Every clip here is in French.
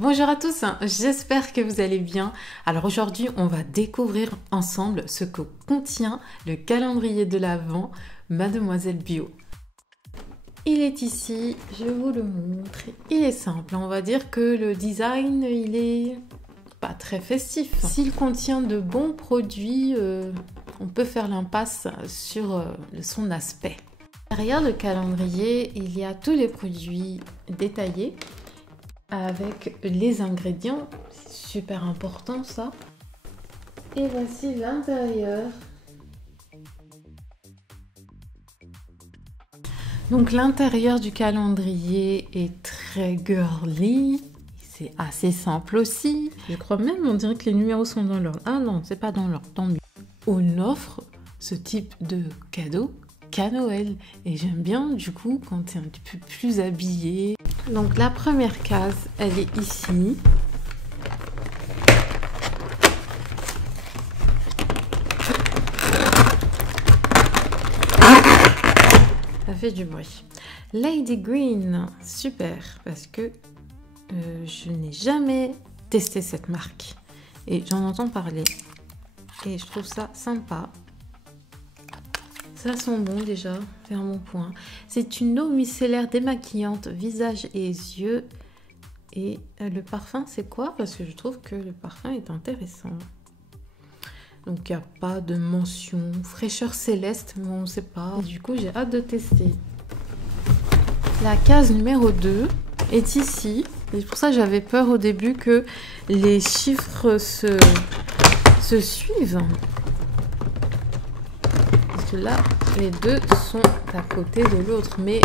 Bonjour à tous, j'espère que vous allez bien. Alors aujourd'hui, on va découvrir ensemble ce que contient le calendrier de l'Avent Mademoiselle Bio. Il est ici, je vous le montre. Il est simple, on va dire que le design, il est pas très festif. S'il contient de bons produits, on peut faire l'impasse sur son aspect. Derrière le calendrier, il y a tous les produits détaillés avec les ingrédients, c'est super important ça. Et voici l'intérieur. Donc l'intérieur du calendrier est très girly, c'est assez simple aussi. Je crois même, on dirait que les numéros sont dans l'ordre. Ah non, c'est pas dans l'ordre, tant mieux. On offre ce type de cadeau qu'à Noël. Et j'aime bien du coup quand tu es un petit peu plus habillé. Donc la première case, elle est ici. Ça fait du bruit. Lady Green, super, parce que je n'ai jamais testé cette marque. Et j'en entends parler. Et je trouve ça sympa. Ça sent bon déjà, c'est un bon point. C'est une eau micellaire démaquillante, visage et yeux. Et le parfum, c'est quoi? Parce que je trouve que le parfum est intéressant. Donc il n'y a pas de mention fraîcheur céleste, mais on ne sait pas. Et du coup, j'ai hâte de tester. La case numéro 2 est ici. Et pour ça, j'avais peur au début que les chiffres se suivent. Là, les deux sont à côté de l'autre, mais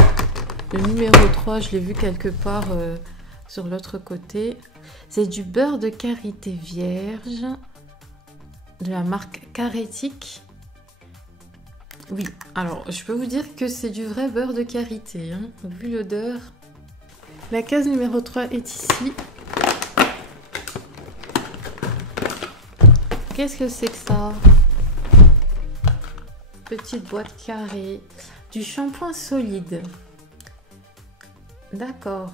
le numéro 3, je l'ai vu quelque part sur l'autre côté. C'est du beurre de karité vierge de la marque Carétique. Oui, alors je peux vous dire que c'est du vrai beurre de karité, hein, vu l'odeur. La case numéro 3 est ici. Qu'est-ce que c'est que ça ? Petite boîte carrée, du shampoing solide. D'accord.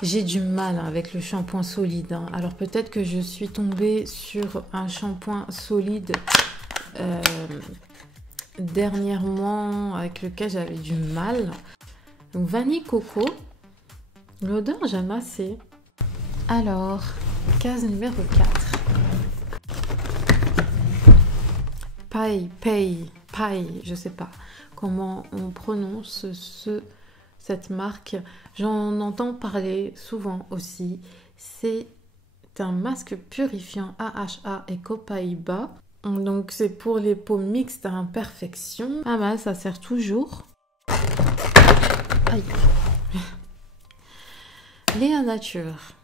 J'ai du mal avec le shampoing solide. Hein. Alors peut-être que je suis tombée sur un shampoing solide dernièrement avec lequel j'avais du mal. Donc vanille coco. L'odeur, j'aime assez. Alors, case numéro 4. Paille, je sais pas comment on prononce cette marque. J'en entends parler souvent aussi. C'est un masque purifiant AHA Eco Pays-Bas. Donc c'est pour les peaux mixtes à imperfection. Pas mal, ça sert toujours. Aïe. Léa Nature.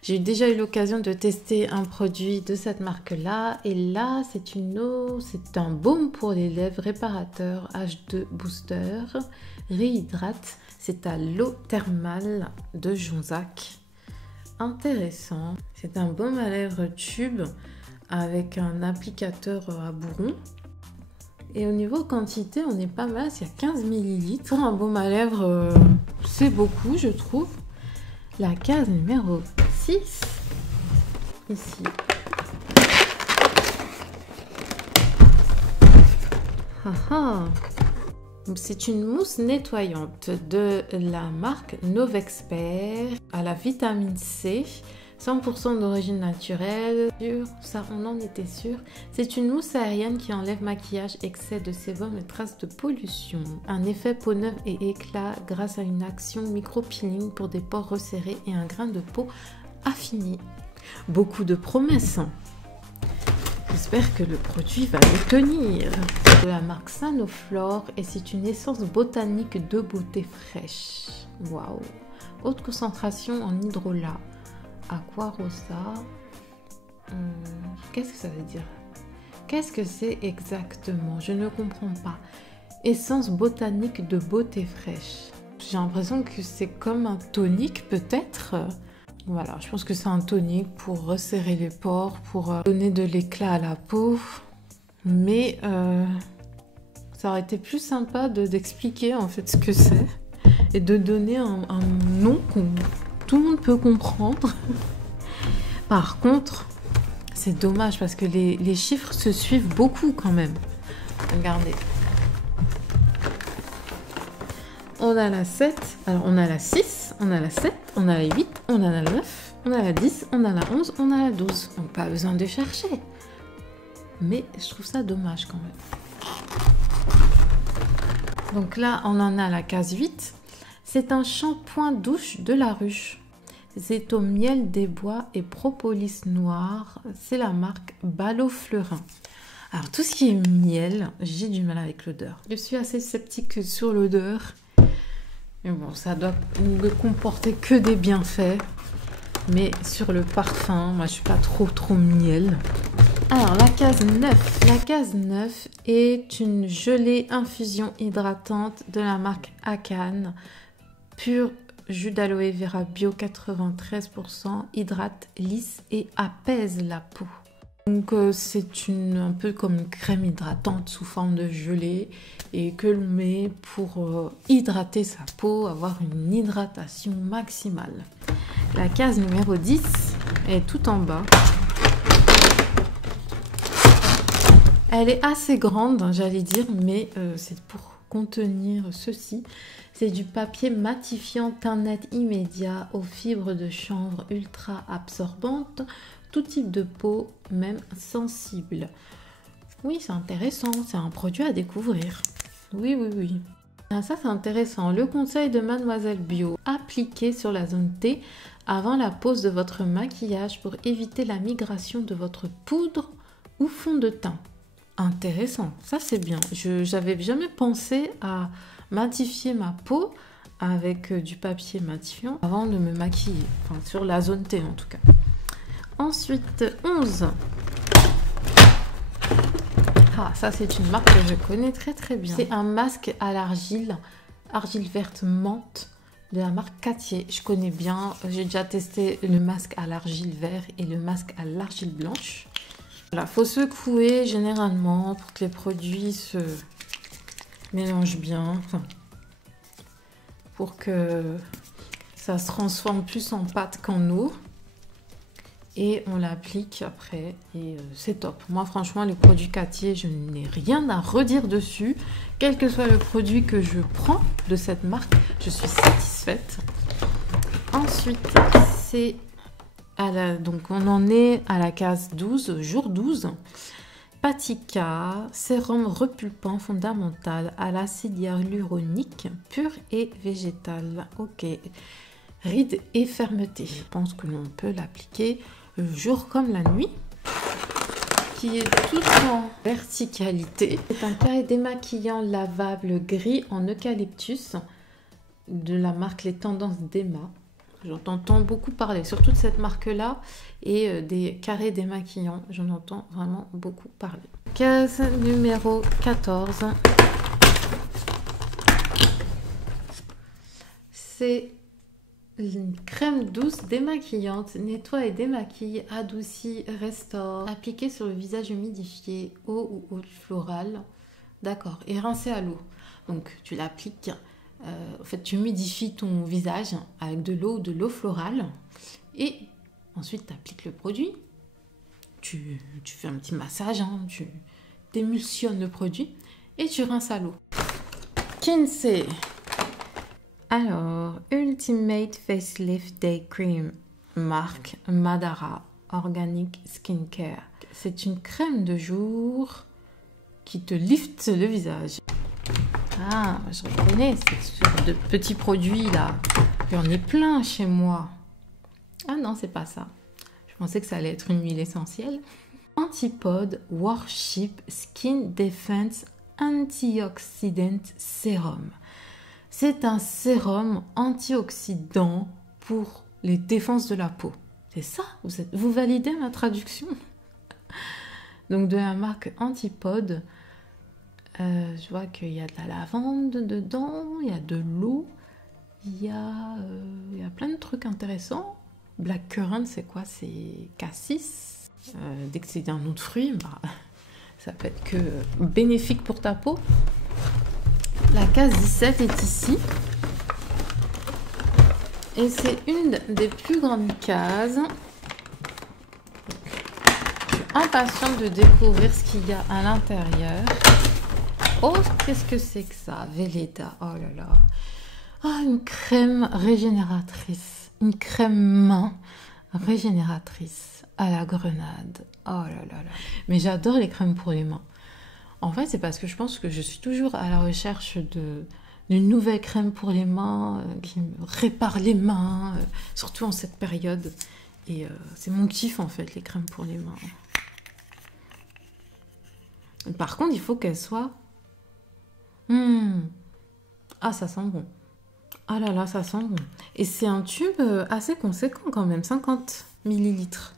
J'ai déjà eu l'occasion de tester un produit de cette marque-là. Et là, c'est une eau, c'est un baume pour les lèvres réparateur H2 Booster. Réhydrate. C'est à l'eau thermale de Jonzac. Intéressant. C'est un baume à lèvres tube avec un applicateur à bourron. Et au niveau quantité, on est pas mal. Il y a 15 ml. Pour un baume à lèvres, c'est beaucoup, je trouve. La case numéro 6, ici. C'est une mousse nettoyante de la marque Novexpert à la vitamine C, 100% d'origine naturelle. Ça, on en était sûr. C'est une mousse aérienne qui enlève maquillage, excès de sébum et traces de pollution. Un effet peau neuve et éclat grâce à une action micro-peeling pour des pores resserrés et un grain de peau affiné. Beaucoup de promesses. J'espère que le produit va le tenir. De la marque Sanoflore et c'est une essence botanique de beauté fraîche. Waouh! Haute concentration en hydrolat. Aqua Rosa. Qu'est-ce que ça veut dire? Qu'est-ce que c'est exactement? Je ne comprends pas. Essence botanique de beauté fraîche. J'ai l'impression que c'est comme un tonique peut-être. Voilà, je pense que c'est un tonique pour resserrer les pores, pour donner de l'éclat à la peau. Mais ça aurait été plus sympa d'expliquer en fait ce que c'est et de donner un nom tout le monde peut comprendre. Par contre, c'est dommage parce que les chiffres se suivent beaucoup quand même. Regardez. On a la 7, alors on a la 6, on a la 7, on a la 8, on a la 9, on a la 10, on a la 11, on a la 12. Donc pas besoin de chercher. Mais je trouve ça dommage quand même. Donc là, on en a la case 8. C'est un shampoing douche de la ruche. C'est au miel des bois et propolis noir. C'est la marque Ballot Fleurin. Alors tout ce qui est miel, j'ai du mal avec l'odeur. Je suis assez sceptique sur l'odeur. Mais bon, ça doit ne comporter que des bienfaits. Mais sur le parfum, moi je suis pas trop miel. Alors la case 9. La case 9 est une gelée infusion hydratante de la marque Akan. Pur jus d'aloe vera bio 93%, hydrate, lisse et apaise la peau. Donc c'est un peu comme une crème hydratante sous forme de gelée et que l'on met pour hydrater sa peau, avoir une hydratation maximale. La case numéro 10 est tout en bas. Elle est assez grande, j'allais dire, mais c'est pour contenir ceci. C'est du papier matifiant teint net immédiat aux fibres de chanvre ultra absorbantes, tout type de peau, même sensible. Oui, c'est intéressant, c'est un produit à découvrir. Oui. Ah, ça, c'est intéressant. Le conseil de Mademoiselle Bio. Appliquez sur la zone T avant la pose de votre maquillage pour éviter la migration de votre poudre ou fond de teint. Intéressant, ça c'est bien. J'avais jamais pensé à matifier ma peau avec du papier matifiant avant de me maquiller. Enfin, sur la zone T en tout cas. Ensuite, 11. Ah, ça c'est une marque que je connais très bien. C'est un masque à l'argile, argile verte menthe de la marque Cartier. Je connais bien, j'ai déjà testé le masque à l'argile vert et le masque à l'argile blanche. Voilà, faut secouer généralement pour que les produits se mélangent bien, enfin, pour que ça se transforme plus en pâte qu'en eau. Et on l'applique après et c'est top. Moi franchement les produits Cartier, je n'ai rien à redire dessus. Quel que soit le produit que je prends de cette marque, je suis satisfaite. Ensuite, c'est donc on en est à la case 12, jour 12. Patika, sérum repulpant fondamental à l'acide hyaluronique pur et végétal. Ok. Rides et fermeté. Je pense que l'on peut l'appliquer le jour comme la nuit. Qui est tout en verticalité. C'est un carré démaquillant lavable gris en eucalyptus de la marque Les Tendances d'Emma. J'entends beaucoup parler, surtout de cette marque-là et des carrés démaquillants. J'en entends vraiment beaucoup parler. Case numéro 14. C'est une crème douce démaquillante, nettoie et démaquille, adoucit, restaure, appliquée sur le visage humidifié, eau ou huile florale. D'accord, et rincée à l'eau. Donc tu l'appliques, en fait tu humidifies ton visage avec de l'eau florale et ensuite tu appliques le produit. Tu fais un petit massage, hein, tu émulsionnes le produit et tu rinces à l'eau. Kinsey. Alors, Ultimate Facelift Day Cream, marque Madara Organic Skincare. C'est une crème de jour qui te lifte le visage. Ah, je reconnais cette sorte de petits produits là. J'en ai plein chez moi. Ah non, c'est pas ça. Je pensais que ça allait être une huile essentielle. Antipode Worship Skin Defense Antioxidant Serum. C'est un sérum antioxydant pour les défenses de la peau. C'est ça, vous validez ma traduction? Donc de la marque Antipode, je vois qu'il y a de la lavande dedans, il y a de l'eau, il y a plein de trucs intéressants. Blackcurrant, c'est quoi? C'est cassis. Dès que c'est un autre fruit, bah, ça peut être que bénéfique pour ta peau. La case 17 est ici. Et c'est une des plus grandes cases. Je suis impatiente de découvrir ce qu'il y a à l'intérieur. Oh, qu'est-ce que c'est que ça? Velleda, oh là là. Ah, une crème régénératrice. Une crème main régénératrice à la grenade. Oh là là là. Mais j'adore les crèmes pour les mains. En fait, c'est parce que je pense que je suis toujours à la recherche d'une nouvelle crème pour les mains qui me répare les mains, surtout en cette période. Et c'est mon kiff en fait, les crèmes pour les mains. Par contre, il faut qu'elles soient... Ah, ça sent bon. Ah là là, ça sent bon. Et c'est un tube assez conséquent quand même, 50 millilitres.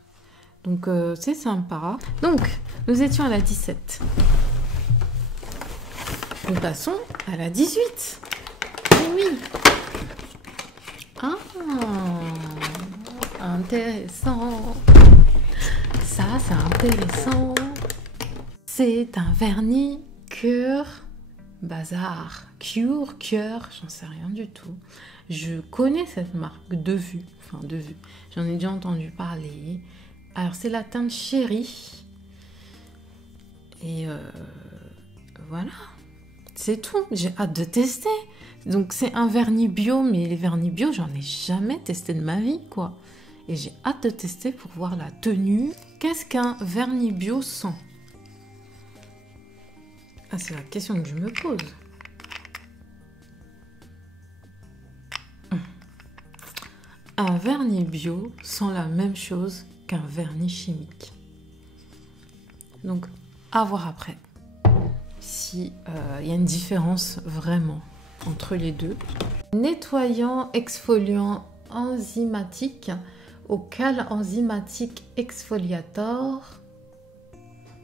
Donc c'est sympa. Donc, nous étions à la 17. Nous passons à la 18. Et oui. Ah, intéressant. Ça, c'est intéressant. C'est un vernis Cure Bazar. Cure, j'en sais rien du tout. Je connais cette marque de vue. Enfin, de vue. J'en ai déjà entendu parler. Alors, c'est la teinte chérie. Et voilà. C'est tout. J'ai hâte de tester. Donc, c'est un vernis bio. Mais les vernis bio, j'en ai jamais testé de ma vie, quoi. Et j'ai hâte de tester pour voir la tenue. Qu'est-ce qu'un vernis bio sent? Ah, c'est la question que je me pose. Un vernis bio sent la même chose qu'un vernis chimique. Donc, à voir après si y a une différence vraiment entre les deux. Nettoyant, exfoliant, enzymatique, au cal enzymatique exfoliator,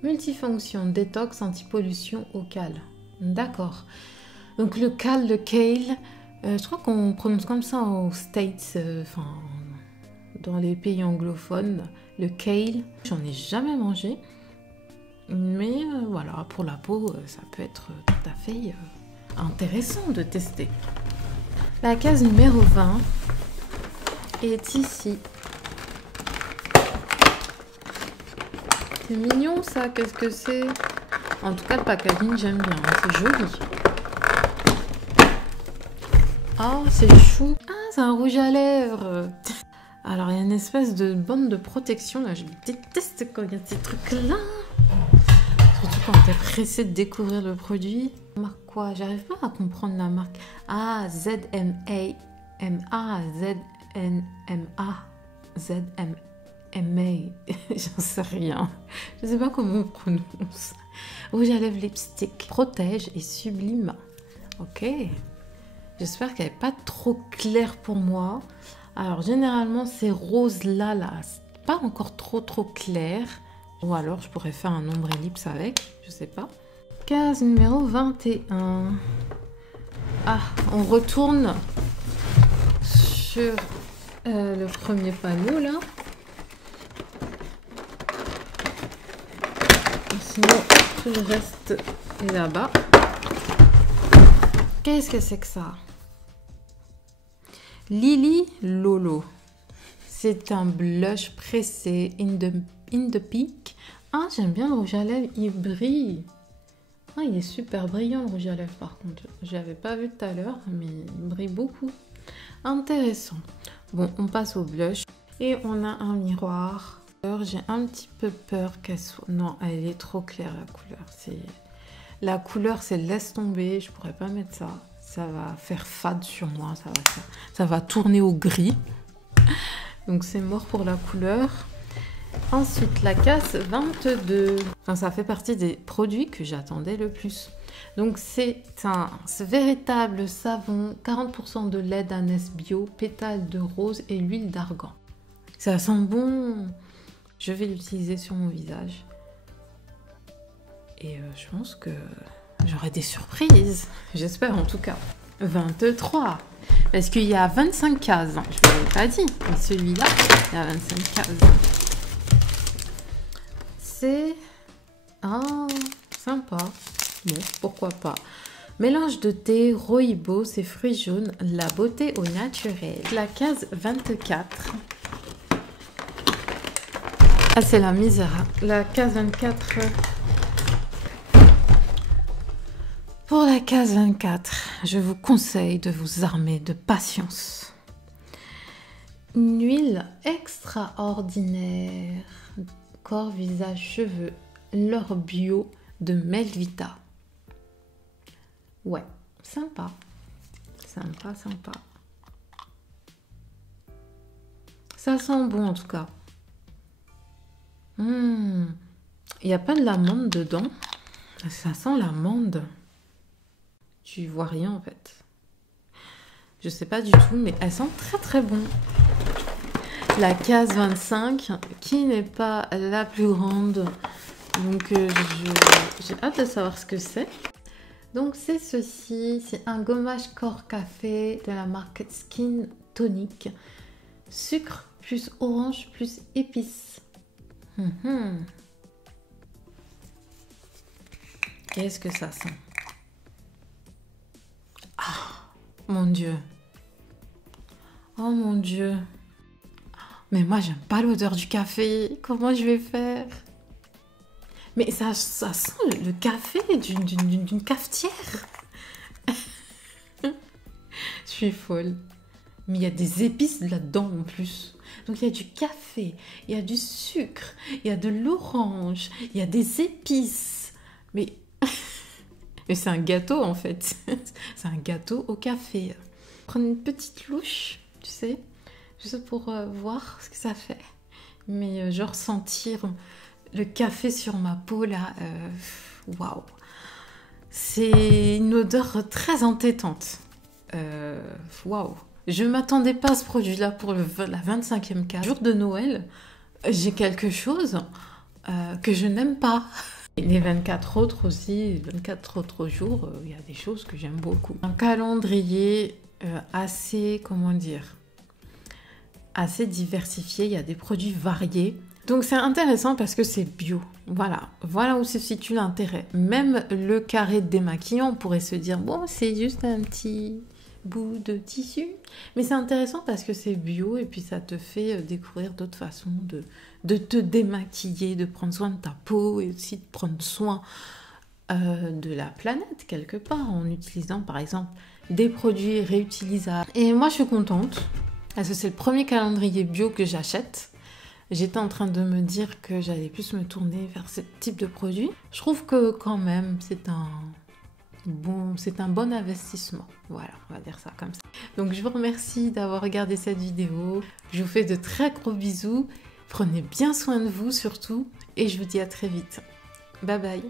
multifonction, détox, antipollution au cal. D'accord. Donc le cal, le kale, je crois qu'on prononce comme ça aux States, enfin dans les pays anglophones, le kale. J'en ai jamais mangé, mais voilà, pour la peau, ça peut être tout à fait intéressant de tester. La case numéro 20 est ici. C'est mignon ça, qu'est-ce que c'est? En tout cas, le packaging, j'aime bien, c'est joli. Ah, c'est chou. Ah, c'est un rouge à lèvres. Alors, il y a une espèce de bande de protection, là. Je déteste quand il y a ces trucs-là. Surtout quand t'es pressé de découvrir le produit. Marque quoi? J'arrive pas à comprendre la marque. Ah, Z-M-A, j'en sais rien. Je sais pas comment on prononce. Rouge à lèvres lipstick. Protège et sublime. Ok. J'espère qu'elle n'est pas trop claire pour moi. Alors, généralement, ces roses-là, c'est pas encore trop clair. Ou alors, je pourrais faire un ombre ellipse avec. Je sais pas. Case numéro 21. Ah, on retourne sur le premier panneau, là. Sinon, tout le reste est là-bas. Qu'est-ce que c'est que ça? Lily Lolo. C'est un blush pressé in the peak. Ah, j'aime bien le rouge à lèvres, il brille. Ah, il est super brillant le rouge à lèvres par contre. Je l'avais pas vu tout à l'heure, mais il brille beaucoup. Intéressant. Bon, on passe au blush. Et on a un miroir. J'ai un petit peu peur qu'elle soit... Non, elle est trop claire la couleur. La couleur, c'est laisse tomber. Je pourrais pas mettre ça. Ça va faire fade sur moi. Ça va tourner au gris. Donc c'est mort pour la couleur. Ensuite, la case 22. Enfin, ça fait partie des produits que j'attendais le plus. Donc c'est un véritable savon. 40% de lait d'ânesse bio, pétales de rose et l'huile d'argan. Ça sent bon. Je vais l'utiliser sur mon visage. Et je pense que j'aurai des surprises. J'espère en tout cas. 23. Parce qu'il y a 25 cases. Je ne l'avais pas dit. Mais celui-là, il y a 25 cases. C'est... Ah, sympa. Bon, pourquoi pas. Mélange de thé, rooibos et fruits jaunes, la beauté au naturel. La case 24. Ah, c'est la misère. La case 24. Pour la case 24, je vous conseille de vous armer de patience. Une huile extraordinaire. Corps, visage, cheveux, l'or bio de Melvita. Ouais, sympa. Sympa, sympa. Ça sent bon en tout cas. Il n'y a pas de l'amande dedans. Ça sent l'amande. Tu vois rien en fait. Je sais pas du tout, mais elle sent très très bon. La case 25, qui n'est pas la plus grande. Donc j'ai hâte de savoir ce que c'est. Donc c'est ceci, c'est un gommage corps café de la marque Skin Tonic. Sucre plus orange plus épices. Qu'est-ce que ça sent? Ah, mon Dieu. Oh mon Dieu. Mais moi, j'aime pas l'odeur du café. Comment je vais faire? Mais ça sent le café d'une cafetière. Je suis folle. Mais il y a des épices là-dedans en plus. Donc il y a du café, il y a du sucre, il y a de l'orange, il y a des épices. Mais c'est un gâteau en fait. C'est un gâteau au café. Prendre une petite louche, tu sais, juste pour voir ce que ça fait. Mais genre sentir le café sur ma peau là, waouh. C'est une odeur très entêtante. Waouh. Je ne m'attendais pas à ce produit-là pour la 25e case. Jour de Noël, j'ai quelque chose que je n'aime pas. Et les 24 autres aussi, les 24 autres jours, il y a des choses que j'aime beaucoup. Un calendrier assez, comment dire, assez diversifié. Il y a des produits variés. Donc c'est intéressant parce que c'est bio. Voilà où se situe l'intérêt. Même le carré démaquillant, on pourrait se dire, bon, c'est juste un petit bout de tissu. Mais c'est intéressant parce que c'est bio et puis ça te fait découvrir d'autres façons de te démaquiller, de prendre soin de ta peau et aussi de prendre soin de la planète quelque part en utilisant par exemple des produits réutilisables. Et moi je suis contente parce que c'est le premier calendrier bio que j'achète. J'étais en train de me dire que j'allais plus me tourner vers ce type de produit. Je trouve que quand même c'est un bon investissement. Voilà, on va dire ça comme ça. Donc je vous remercie d'avoir regardé cette vidéo. Je vous fais de très gros bisous. Prenez bien soin de vous surtout et je vous dis à très vite. Bye bye.